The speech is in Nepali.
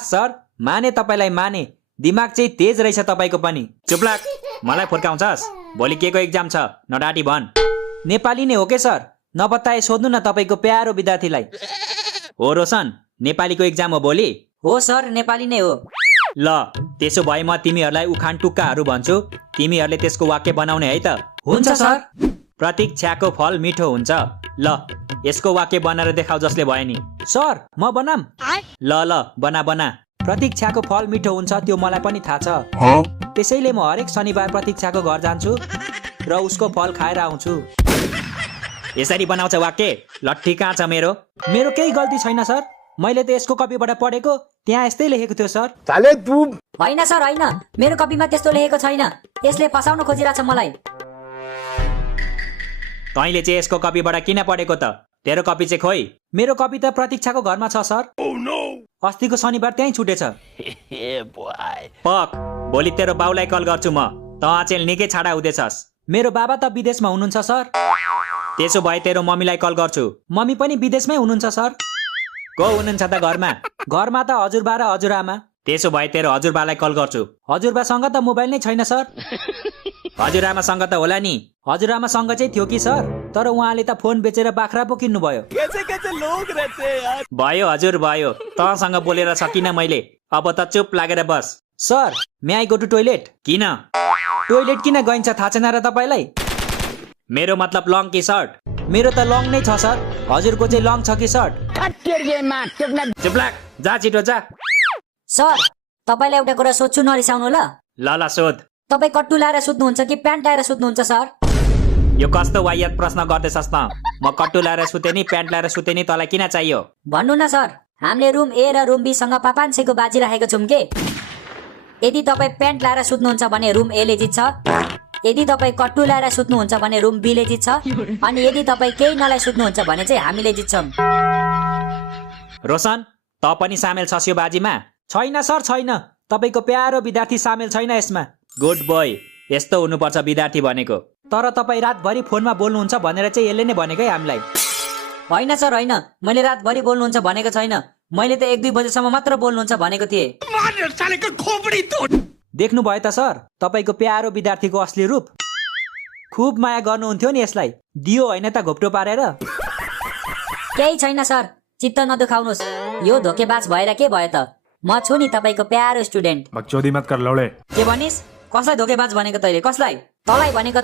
सर माने तपाईलाई माने दिमाग चाहिँ तेज रहेछ तपाईको पनि। चुप लाग, मलाई फुर्काउँछस्? भोलि के को एक्जाम छ नडाटी भन। नेपाली नै हो के सर? नबताए सोध्नु न तपाईको प्यारो विद्यार्थीलाई। हो रोशन, नेपालीको एक्जाम हो भोलि? हो सर, नेपाली नै हो। ल त्यसो भए म तिमीहरूलाई उखान टुक्काहरू भन्छु, तिमीहरूले त्यसको वाक्य बनाउने है त? हुन्छ सर। प्रतीक्षाको फल मिठो हुन्छ। ल यसको वाक्य बनाएर देखाऊ जसले भयो नि। सर म बनाम? ल बना बना। प्रतीक्षाको फल मिठो हुन्छ त्यो मलाई पनि थाहा छ। त्यसैले म हरेक शनिबार प्रतीक्षाको घर जान्छु र उसको फल खाएर आउँछु। यसरी बनाउँछ वाक्य? लट्ठी कहाँ छ मेरो? मेरो केही गल्ती छैन सर, मैले त यसको कपीबाट पढेको, त्यहाँ यस्तै लेखेको थियो सर। होइन सर होइन, मेरो कपीमा त्यस्तो लेखेको छैन। यसले फसाउन खोजिरहेछ मलाई। तैँले चाहिँ यसको कपीबाट किन पढेको त? तेरो कपी चाहिँ खोइ। मेरो कपी त प्रतीक्षाको घरमा छ सर। अस्तिको शनिबार त्यहीँ छुटेछ। पक, भोलि तेरो बाउलाई कल गर्छु म। त अचेल निकै छाडा हुँदैछस्। मेरो बाबा त विदेशमा हुनुहुन्छ सर। त्यसो भए तेरो मम्मीलाई कल गर्छु। मम्मी पनि विदेशमै हुनुहुन्छ सर। को हुनुहुन्छ त घरमा? घरमा त हजुरबा र हजुरआमा। त्यसो भए तेरो हजुरबालाई कल गर्छु। हजुरबासँग त मोबाइल नै छैन सर। हजुरआमासँग त होला नि? हजुरआमासँग चाहिँ थियो कि सर, तर उहाँले त फोन बेचेर बाख्रा पो किन्नु भयो। भयो हजुर भयो, तँसँग बोलेर सकिनँ मैले। अब त चुप लागेर बस। Sir may I go to toilet? किन? टोइलेट किन गइन्छ थाहा छैन र तपाईँलाई? मेरो मतलब लङ कि सर्ट? मेरो त लङ नै छ सर। हजुरको चाहिँ लङ छ कि सर्ट? चुप लाग, जा छिटो जा। सर तपाईँलाई एउटा कुरा सोध्छु, नरिसाउनु ल। ल सोध। तपाईँ कट्टु लाएर सुत्नुहुन्छ कि प्यान्ट लाएर सुत्नुहुन्छ सर? यो कस्तो वाहियात प्रश्न गर्दैछस् त? म कट्टु लाएर सुते नि प्यान्ट लाएर सुते नि, तँलाई किन चाहियो? भन्नु न सर, हामीले रुम ए र रुम बी सँग पापान्छेको बाजी राखेको छौँ के? यदि तपाईँ प्यान्ट लाएर सुत्नुहुन्छ भने रुम ए ले जित्छ, यदि तपाईँ कट्टु लाएर सुत्नुहुन्छ भने रुम बी ले जित्छ, अनि यदि तपाईँ केही नलाई सुत्नुहुन्छ भने चाहिँ हामीले जित्छौँ। रोशन, त पनि सामेल छस् यो बाजीमा? छैन सर छैन, तपाईँको प्यारो विद्यार्थी सामेल छैन यसमा। गुड बोय, यस्तो हुनुपर्छ विद्यार्थी भनेको। तर तपाईँ रातभरि फोनमा बोल्नुहुन्छ भनेर चाहिँ यसले नै भनेको है हामीलाई। होइन सर होइन, मैले रातभरि बोल्नुहुन्छ भनेको छैन। मैले त 1-2 बजेसम्म मात्र बोल्नुहुन्छ भनेको थिएँ। देख्नु भयो त सर तपाईँको प्यारो विद्यार्थीको असली रूप? खुब माया गर्नुहुन्थ्यो नि यसलाई, दियो होइन त घोप्टो पारेर। केही छैन सर, चित्त नदुखाउनुहोस्। यो धोकेबाज भएर के भयो त? म छु नि तपाईँको प्यारो स्टुडेन्ट। बकचोदी मत कर लौडे। के भनिस्? कसलाई धोकेबाज भनेको तैले? कसलाई? तँलाई भनेको।